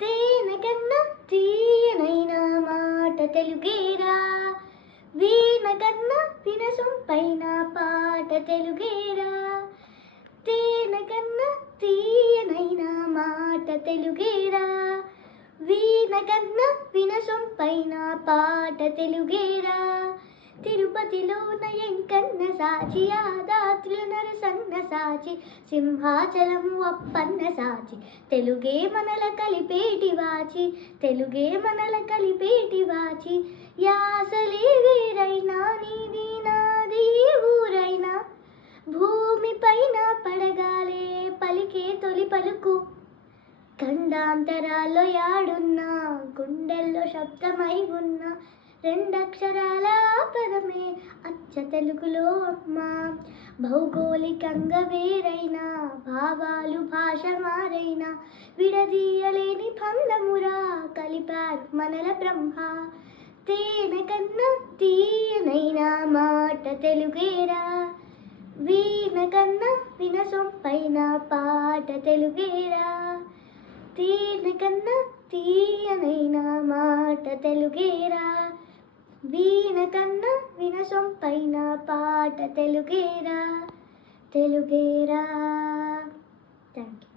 తేనె కన్నా తీయనైన మాట తెలుగేరా, వీణ కన్నా వినసొంపైన పాట తెలుగేరా. తేనె కన్నా తీయనైన మాట తెలుగేరా, వీణ కన్నా వినసొంపైన పాట తెలుగేరా. తిరుపతిలోన ఎంకన్న సాచి, యాదాద్రిలో నరసన్న సాచి, సింహాచలము అప్పన్న సాచి, తెలుగే మనల కలిపేటి వాచి, తెలుగే మనల కలిపేటి వాచి. యాసలే వేరైనా నీది నాది ఊరైనా, భూమిపైన పడగాలే పలికే తొలి పలుకు. ఖండాంతరాల్లో యాడున్నా, గుండెల్లో శబ్దమై ఉన్న రెండక్షరాల పదమే అచ్చ తెలుగులో అమ్మ. భౌగోళికంగా వేరైనా, భావాలు భాష మారైనా, విడదీయలేని బంధమురా కలిపారు మనల బ్రహ్మ. తేనె కన్నా తీయనైన మాట తెలుగేరా, వీణ కన్నా వినసొంపైన పాట తెలుగేరా. తేనె కన్నా తీయనైన మాట తెలుగేరా, వీణ కన్నా వినసొంపైన పాట తెలుగేరా, తెలుగేరా. Thank you.